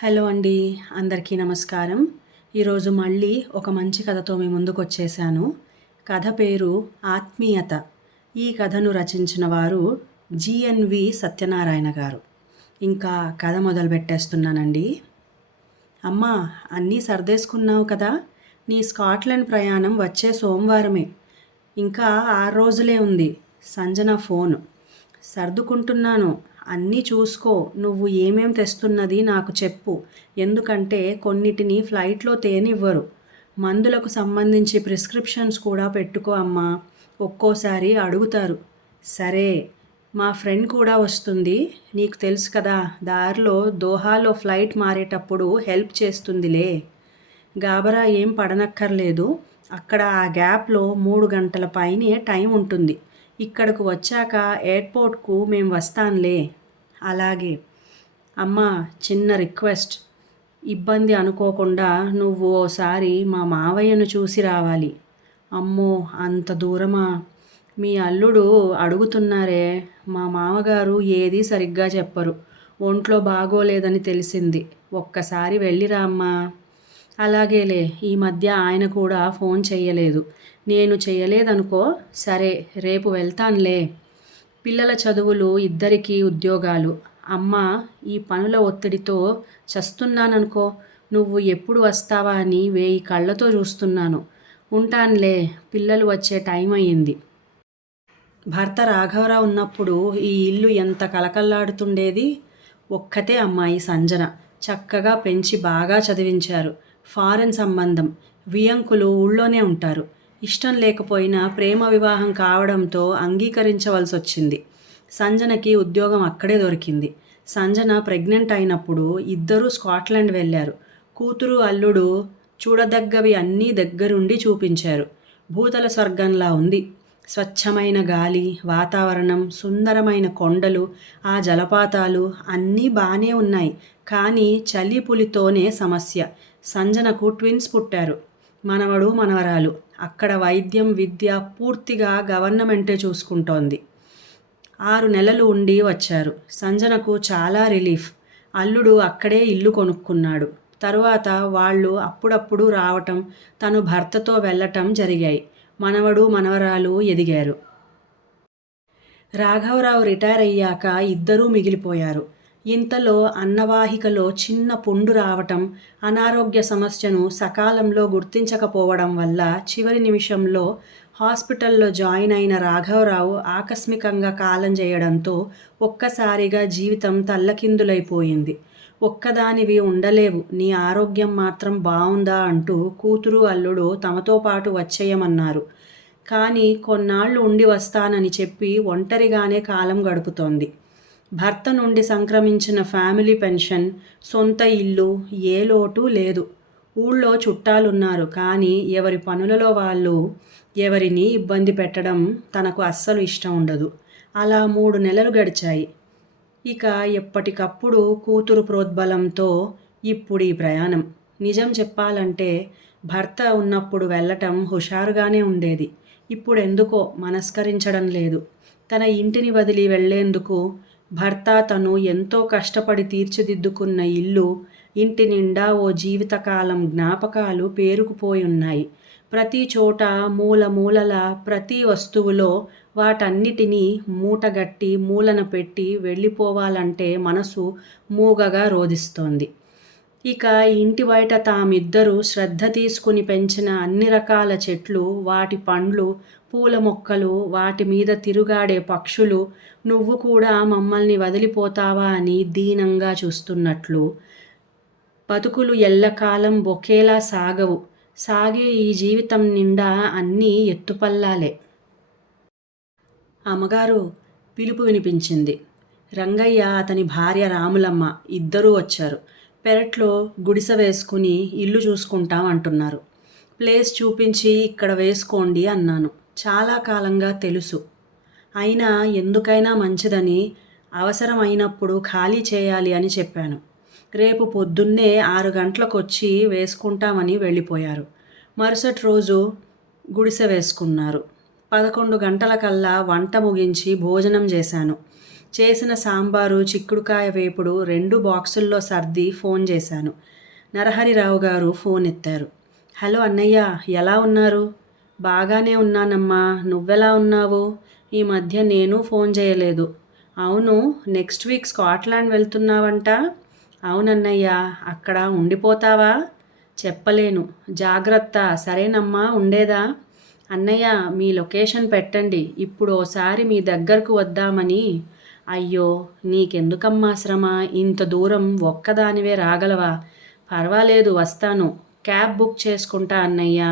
Hello అండి. అందరికీ నమస్కారం. ఈరోజు మళ్ళీ ఒక మంచి కథతో మీ ముందుకొచ్చేసాను. కథ పేరు 'ఆత్మీయత'. ఈ కథను రచించిన వారు జీఎన్వి సత్యనారాయణ గారు. ఇంకా కథ మొదలుపెట్టేస్తున్నానండి. అమ్మా, అన్నీ సర్దేసుకున్నావు కదా? నీ స్కాట్లాండ్ ప్రయాణం వచ్చే సోమవారమే. ఇంకా 6 రోజులే ఉంది. సంజన ఫోను. సర్దుకుంటున్నాను. అన్నీ చూసుకో. నువ్వు ఏమేం తెస్తున్నది నాకు చెప్పు. ఎందుకంటే కొన్నిటిని ఫ్లైట్లో తేనివ్వరు. మందులకు సంబంధించి ప్రిస్క్రిప్షన్స్ కూడా పెట్టుకో అమ్మా. ఒక్కోసారి అడుగుతారు. సరే. మా ఫ్రెండ్ కూడా వస్తుంది. నీకు తెలుసు కదా, దారిలో దోహాలో ఫ్లైట్ మారేటప్పుడు హెల్ప్ చేస్తుందిలే. గాబరా ఏం పడనక్కర్లేదు. అక్కడ ఆ గ్యాప్లో 3 గంటల పైనే టైం ఉంటుంది. ఇక్కడకు వచ్చాక ఎయిర్పోర్ట్కు మేం వస్తాంలే. అలాగే. అమ్మా, చిన్న రిక్వెస్ట్. ఇబ్బంది అనుకోకుండా నువ్వు ఓసారి మా మావయ్యను చూసి రావాలి. అమ్మో, అంత దూరమా? మీ అల్లుడు అడుగుతున్నారే. మా మామగారు ఏదీ సరిగ్గా చెప్పరు. ఒంట్లో బాగోలేదని తెలిసింది. ఒక్కసారి వెళ్ళిరా అమ్మా. అలాగేలే. ఈ మధ్య ఆయన కూడా ఫోన్ చెయ్యలేదు. నేను చెయ్యలేదనుకో. సరే, రేపు వెళ్తాన్లే. పిల్లల చదువులు, ఇద్దరికీ ఉద్యోగాలు. అమ్మ, ఈ పనుల ఒత్తిడితో చస్తున్నాననుకో. నువ్వు ఎప్పుడు వస్తావా అని 1000 కళ్ళతో చూస్తున్నాను. ఉంటాన్లే. పిల్లలు వచ్చే టైం అయ్యింది. భర్త రాఘవరావు ఉన్నప్పుడు ఈ ఇల్లు ఎంత కళకళలాడుతుండేది. ఒక్కతే అమ్మాయి సంజన. చక్కగా పెంచి బాగా చదివించారు. ఫారెన్ సంబంధం. వియంకులు ఊళ్ళోనే ఉంటారు. ఇష్టం లేకపోయినా ప్రేమ వివాహం కావడంతో అంగీకరించవలసొచ్చింది. సంజనకి ఉద్యోగం అక్కడే దొరికింది. సంజన ప్రెగ్నెంట్ అయినప్పుడు ఇద్దరూ స్కాట్లాండ్ వెళ్ళారు. కూతురు అల్లుడు చూడదగ్గవి అన్నీ దగ్గరుండి చూపించారు. భూతల స్వర్గంలా ఉంది. స్వచ్ఛమైన గాలి, వాతావరణం, సుందరమైన కొండలు, ఆ జలపాతాలు అన్నీ బానే ఉన్నాయి. కానీ చలిపులితోనే సమస్య. సంజనకు ట్విన్స్ పుట్టారు. మనవడు, మనవరాలు. అక్కడ వైద్యం, విద్య పూర్తిగా గవర్నమెంటే చూసుకుంటోంది. 6 నెలలు ఉండి వచ్చారు. సంజనకు చాలా రిలీఫ్. అల్లుడు అక్కడే ఇల్లు కొనుక్కున్నాడు. తరువాత వాళ్ళు అప్పుడప్పుడు రావటం, తను భర్తతో వెళ్ళటం జరిగాయి. మనవడు, మనవరాలు ఎదిగారు. రాఘవరావు రిటైర్ అయ్యాక ఇద్దరూ మిగిలిపోయారు. ఇంతలో అన్నవాహికలో చిన్న పుండు రావటం, అనారోగ్య సమస్యను సకాలంలో గుర్తించకపోవడం వల్ల చివరి నిమిషంలో హాస్పిటల్లో జాయిన్ అయిన రాఘవరావు ఆకస్మికంగా కాలం చేయడంతో ఒక్కసారిగా జీవితం తల్లకిందులైపోయింది. ఒక్కదానివి ఉండలేవు, నీ ఆరోగ్యం మాత్రం బావుందా అంటూ కూతురు, అల్లుడు తమతో పాటు వచ్చేయమన్నారు. కానీ కొన్నాళ్లు ఉండి వస్తానని చెప్పి ఒంటరిగానే కాలం గడుపుతోంది. భర్త నుండి సంక్రమించిన ఫ్యామిలీ పెన్షన్, సొంత ఇల్లు, ఏ లోటు లేదు. ఊళ్ళో చుట్టాలున్నారు. కానీ ఎవరి పనులలో వాళ్ళు, ఎవరినీ ఇబ్బంది పెట్టడం తనకు అస్సలు ఇష్టం ఉండదు. అలా 3 నెలలు గడిచాయి. ఇక ఎప్పటికప్పుడు కూతురు ప్రోద్బలంతో ఇప్పుడు ఈ ప్రయాణం. నిజం చెప్పాలంటే భర్త ఉన్నప్పుడు వెళ్ళటం హుషారుగానే ఉండేది. ఇప్పుడెందుకో మనస్కరించడం లేదు. తన ఇంటిని వదిలి వెళ్లేందుకు. భర్త తను ఎంతో కష్టపడి తీర్చిదిద్దుకున్న ఇల్లు, ఇంటి నిండా ఓ జీవితకాలం జ్ఞాపకాలు పేరుకుపోయున్నాయి. ప్రతి చోట, మూల మూలల ప్రతి వస్తువులో వాటన్నిటినీ మూటగట్టి మూలన పెట్టి వెళ్ళిపోవాలంటే మనసు మూగగా రోదిస్తోంది. ఇక ఇంటి బయట తామిద్దరూ శ్రద్ధ తీసుకుని పెంచిన అన్ని రకాల చెట్లు, వాటి పండ్లు, పూల మొక్కలు, వాటి మీద తిరుగాడే పక్షులు, నువ్వు కూడా మమ్మల్ని వదిలిపోతావా అని దీనంగా చూస్తున్నట్లు. బతుకులు ఎల్లకాలం ఒకేలా సాగవు. సాగే ఈ జీవితం నిండా అన్నీ ఎత్తుపల్లాలే. అమ్మగారు! పిలుపు వినిపించింది. రంగయ్య, అతని భార్య రాములమ్మ ఇద్దరూ వచ్చారు. పెరట్లో గుడిసె వేసుకుని ఇల్లు చూసుకుంటాం అంటున్నారు. ప్లేస్ చూపించి ఇక్కడ వేసుకోండి అన్నాను. చాలా కాలంగా తెలుసు. అయినా ఎందుకైనా మంచిదని, అవసరం అయినప్పుడు ఖాళీ చేయాలి అని చెప్పాను. రేపు పొద్దున్నే 6 గంటలకొచ్చి వేసుకుంటామని వెళ్ళిపోయారు. మరుసటి రోజు గుడిసె వేసుకున్నారు. 11 గంటలకల్లా వంట ముగించి భోజనం చేశాను. చేసిన సాంబారు, చిక్కుడుకాయ వేపుడు 2 బాక్సుల్లో సర్ది ఫోన్ చేశాను. నరహరిరావు గారు ఫోన్ ఎత్తారు. హలో అన్నయ్య, ఎలా ఉన్నారు? బాగానే ఉన్నానమ్మా, నువ్వెలా ఉన్నావు? ఈ మధ్య నేను ఫోన్ చేయలేదు. అవును, నెక్స్ట్ వీక్ స్కాట్లాండ్ వెళ్తున్నావంట? అవునన్నయ్య, అక్కడ ఉండిపోతావా? చెప్పలేను. జాగ్రత్త, సరేనమ్మా ఉండేదా? అన్నయ్య, మీ లొకేషన్ పెట్టండి, ఇప్పుడు ఓసారి మీ దగ్గరకు వద్దామని. అయ్యో, నీకెందుకమ్మా శ్రమ? ఇంత దూరం ఒక్కదానివే రాగలవా? పర్వాలేదు, వస్తాను. క్యాబ్ బుక్ చేసుకుంటా అన్నయ్య.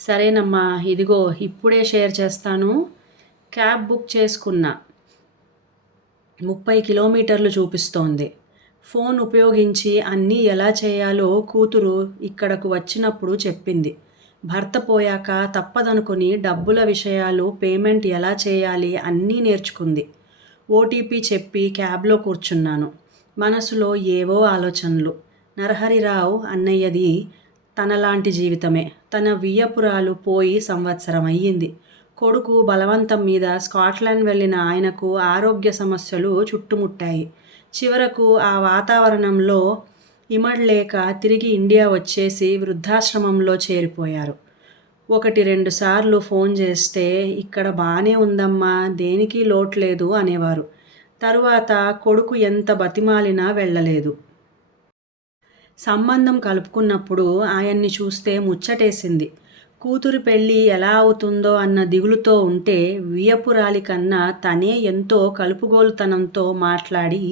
సరేనమ్మా, ఇదిగో ఇప్పుడే షేర్ చేస్తాను. క్యాబ్ బుక్ చేసుకున్నా. 30 కిలోమీటర్లు చూపిస్తోంది. ఫోన్ ఉపయోగించి అన్నీ ఎలా చేయాలో కూతురు ఇక్కడకు వచ్చినప్పుడు చెప్పింది. భర్త పోయాక తప్పదనుకుని డబ్బుల విషయాలు, పేమెంట్ ఎలా చేయాలి అన్నీ నేర్చుకుంది. ఓటీపీ చెప్పి క్యాబ్లో కూర్చున్నాను. మనసులో ఏవో ఆలోచనలు. నరహరిరావు అన్నయ్యది తనలాంటి జీవితమే. తన వియ్యపురాలు పోయి సంవత్సరం అయ్యింది. కొడుకు బలవంతం మీద స్కాట్లాండ్ వెళ్ళిన ఆయనకు ఆరోగ్య సమస్యలు చుట్టుముట్టాయి. చివరకు ఆ వాతావరణంలో ఇమడలేక తిరిగి ఇండియా వచ్చేసి వృద్ధాశ్రమంలో చేరిపోయారు. 1-2 సార్లు ఫోన్ చేస్తే ఇక్కడ బానే ఉందమ్మా, దేనికి లోట్లేదు అనేవారు. తరువాత కొడుకు ఎంత బతిమాలినా వెళ్ళలేదు. సంబంధం కలుపుకున్నప్పుడు ఆయన్ని చూస్తే ముచ్చటేసింది. కూతురి పెళ్ళి ఎలా అవుతుందో అన్న దిగులుతో ఉంటే వియ్యపురాలి కన్నా తనే ఎంతో కలుపుగోలుతనంతో మాట్లాడి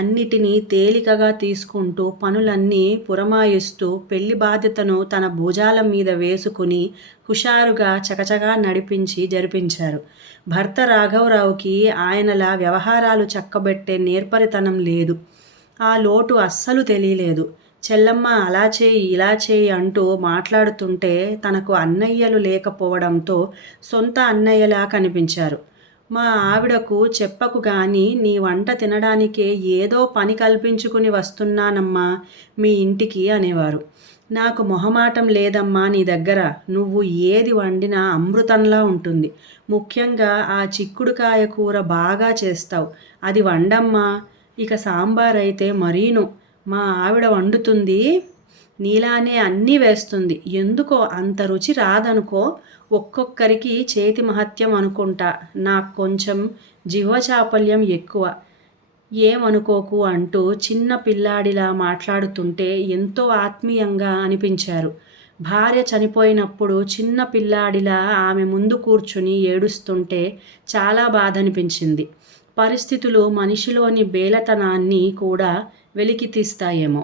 అన్నిటినీ తేలికగా తీసుకుంటూ పనులన్నీ పురమాయిస్తూ పెళ్లి బాధ్యతను తన భుజాల మీద వేసుకుని హుషారుగా చకచకా నడిపించి జరిపించారు. భర్త రాఘవరావుకి ఆయనలా వ్యవహారాలు చక్కబెట్టే నేర్పరితనం లేదు. ఆ లోటు అస్సలు తెలియలేదు. చెల్లమ్మ అలా చేయి, ఇలా చేయి అంటూ మాట్లాడుతుంటే తనకు అన్నయ్యలు లేకపోవడంతో సొంత అన్నయ్యలా కనిపించారు. మా ఆవిడకు చెప్పకు గాని నీ వంట తినడానికే ఏదో పని కల్పించుకుని వస్తున్నానమ్మా మీ ఇంటికి అనేవారు. నాకు మొహమాటం లేదమ్మా నీ దగ్గర. నువ్వు ఏది వండినా అమృతంలా ఉంటుంది. ముఖ్యంగా ఆ చిక్కుడుకాయ కూర బాగా చేస్తావు. అది వండమ్మా. ఇక సాంబార్ అయితే మరీను. మా ఆవిడ వండుతుంది, నీలానే అన్నీ వేస్తుంది. ఎందుకో అంత రుచి రాదనుకో. ఒక్కొక్కరికి చేతి మహత్యం అనుకుంటా. నాకు కొంచెం జిహ్వచాపల్యం ఎక్కువ. ఏమనుకోకు అంటూ చిన్న పిల్లాడిలా మాట్లాడుతుంటే ఎంతో ఆత్మీయంగా అనిపించారు. భార్య చనిపోయినప్పుడు చిన్న పిల్లాడిలా ఆమె ముందు కూర్చుని ఏడుస్తుంటే చాలా బాధనిపించింది. పరిస్థితులు మనిషిలోని బేలతనాన్ని కూడా వెలికితీస్తాయేమో.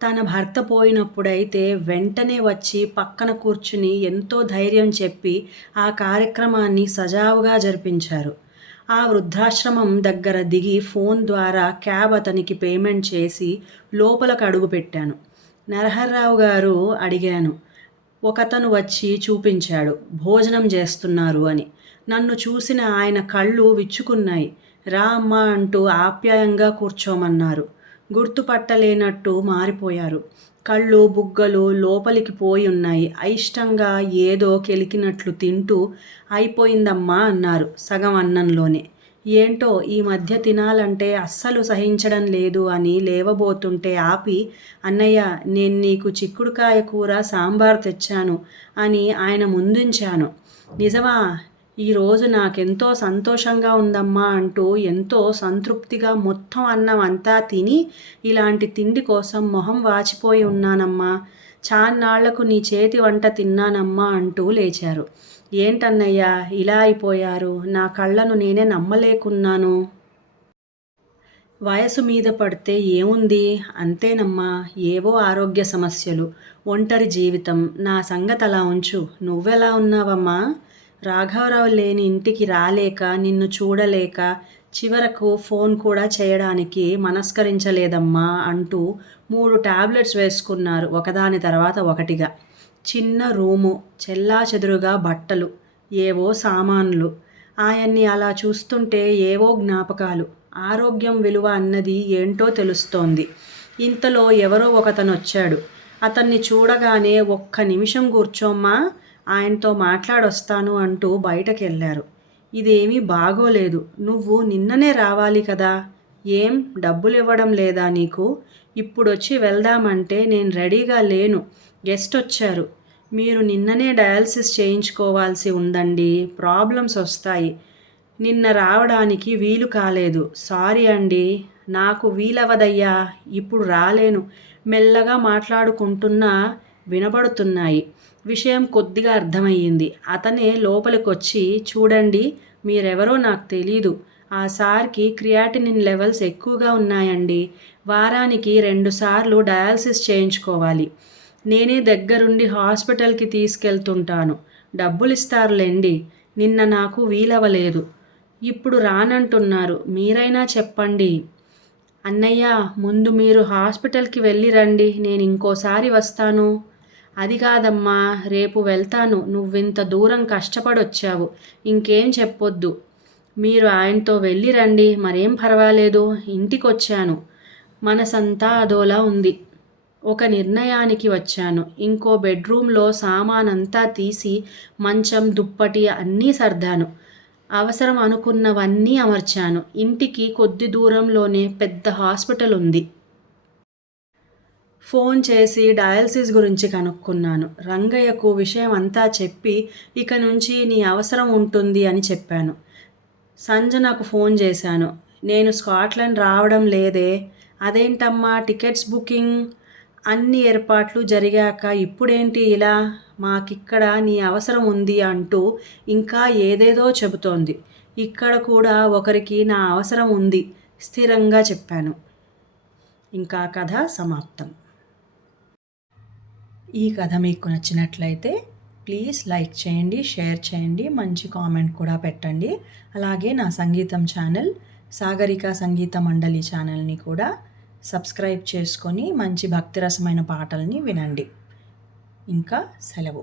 తన భర్త పోయినప్పుడైతే వెంటనే వచ్చి పక్కన కూర్చుని ఎంతో ధైర్యం చెప్పి ఆ కార్యక్రమాన్ని సజావుగా జరిపించారు. ఆ వృద్ధాశ్రమం దగ్గర దిగి ఫోన్ ద్వారా క్యాబ్ అతనికి పేమెంట్ చేసి లోపలకు అడుగుపెట్టాను. నరహర్రావు గారు అడిగాను. ఒకతను వచ్చి చూపించాడు, భోజనం చేస్తున్నారు అని. నన్ను చూసిన ఆయన కళ్ళు విచ్చుకున్నాయి. రా అమ్మా అంటూ ఆప్యాయంగా కూర్చోమన్నారు. గుర్తుపట్టలేనట్టు మారిపోయారు. కళ్ళు, బుగ్గలు లోపలికి పోయి ఉన్నాయి. అయిష్టంగా ఏదో కెలికినట్లు తింటూ అయిపోయిందమ్మా అన్నారు సగం అన్నంలోనే. ఏంటో ఈ మధ్య తినాలంటే అస్సలు సహించడం లేదు అని లేవబోతుంటే ఆపి, అన్నయ్య నేను నీకు చిక్కుడుకాయ కూర సాంబార్ తెచ్చాను అని ఆయన ముందుంచాను. నిజమా? ఈరోజు నాకెంతో సంతోషంగా ఉందమ్మా అంటూ ఎంతో సంతృప్తిగా మొత్తం అన్నం అంతా తిని, ఇలాంటి తిండి కోసం మొహం వాచిపోయి ఉన్నానమ్మా, చాన్నాళ్లకు నీ చేతి వంట తిన్నానమ్మా అంటూ లేచారు. ఏంటన్నయ్యా ఇలా అయిపోయారు? నా కళ్ళను నేనే నమ్మలేకున్నాను. వయసు మీద పడితే ఏముంది, అంతేనమ్మా. ఏవో ఆరోగ్య సమస్యలు, ఒంటరి జీవితం. నా సంగతి అలా ఉంచు. నువ్వెలా ఉన్నావమ్మా? రాఘవరావు లేని ఇంటికి రాలేక, నిన్ను చూడలేక, చివరకు ఫోన్ కూడా చేయడానికి మనస్కరించలేదమ్మా అంటూ 3 టాబ్లెట్స్ వేసుకున్నారు ఒకదాని తర్వాత ఒకటిగా. చిన్న రూము, చెల్లాచెదురుగా బట్టలు, ఏవో సామాన్లు. ఆయన్ని అలా చూస్తుంటే ఏవో జ్ఞాపకాలు. ఆరోగ్యం విలువ అన్నది ఏంటో తెలుస్తోంది. ఇంతలో ఎవరో ఒకతనొచ్చాడు. అతన్ని చూడగానే ఒక్క నిమిషం కూర్చోమ్మా, ఆయనతో మాట్లాడొస్తాను అంటూ బయటకెళ్ళారు. ఇదేమీ బాగోలేదు. నువ్వు నిన్ననే రావాలి కదా. ఏం డబ్బులు ఇవ్వడం లేదా నీకు? ఇప్పుడొచ్చి వెళ్దామంటే నేను రెడీగా లేను. గెస్ట్ వచ్చారు. మీరు నిన్ననే డయాలసిస్ చేయించుకోవాల్సి ఉందండి. ప్రాబ్లమ్స్ వస్తాయి. నిన్న రావడానికి వీలు కాలేదు. సారీ అండి. నాకు వీలవదయ్యా. ఇప్పుడు రాలేను. మెల్లగా మాట్లాడుకుంటున్నా వినపడుతున్నాయి. విషయం కొద్దిగా అర్థమయ్యింది. అతనే లోపలికొచ్చి, చూడండి, మీరెవరో నాకు తెలీదు. ఆ సార్కి క్రియాటినిన్ లెవెల్స్ ఎక్కువగా ఉన్నాయండి. వారానికి 2 సార్లు డయాలసిస్ చేయించుకోవాలి. నేనే దగ్గరుండి హాస్పిటల్కి తీసుకెళ్తుంటాను. డబ్బులిస్తారులేండి. నిన్న నాకు వీలవలేదు. ఇప్పుడు రానంటున్నారు. మీరైనా చెప్పండి. అన్నయ్య, ముందు మీరు హాస్పిటల్కి వెళ్ళి రండి. నేను ఇంకోసారి వస్తాను. అది కాదమ్మా, రేపు వెళ్తాను. నువ్వింత దూరం కష్టపడొచ్చావు. ఇంకేం చెప్పొద్దు. మీరు ఆయనతో వెళ్ళి రండి. మరేం పర్వాలేదు. ఇంటికొచ్చాను. మనసంతా అదోలా ఉంది. ఒక నిర్ణయానికి వచ్చాను. ఇంకో బెడ్రూమ్లో సామానంతా తీసి మంచం, దుప్పటి అన్నీ సర్దాను. అవసరం అనుకున్నవన్నీ అమర్చాను. ఇంటికి కొద్ది దూరంలోనే పెద్ద హాస్పిటల్ ఉంది. ఫోన్ చేసి డయాలసిస్ గురించి కనుక్కున్నాను. రంగయ్యకు విషయం అంతా చెప్పి, ఇక నుంచి నీ అవసరం ఉంటుంది అని చెప్పాను. సంజనకు ఫోన్ చేశాను. నేను స్కాట్లాండ్ రావడం లేదే. అదేంటమ్మా, టికెట్స్ బుకింగ్ అన్ని ఏర్పాట్లు జరిగాక ఇప్పుడేంటి ఇలా? మాకిక్కడ నీ అవసరం ఉంది అంటూ ఇంకా ఏదేదో చెబుతోంది. ఇక్కడ కూడా ఒకరికి నా అవసరం ఉంది, స్థిరంగా చెప్పాను. ఇంకా కథ సమాప్తం. ఈ కథ మీకు నచ్చినట్లయితే ప్లీజ్ లైక్ చేయండి, షేర్ చేయండి, మంచి కామెంట్ కూడా పెట్టండి. అలాగే నా సంగీతం ఛానల్ సాగరిక సంగీత మండలి ఛానల్ని కూడా సబ్స్క్రైబ్ చేసుకొని మంచి భక్తిరసమైన పాటల్ని వినండి. ఇంకా సెలవు.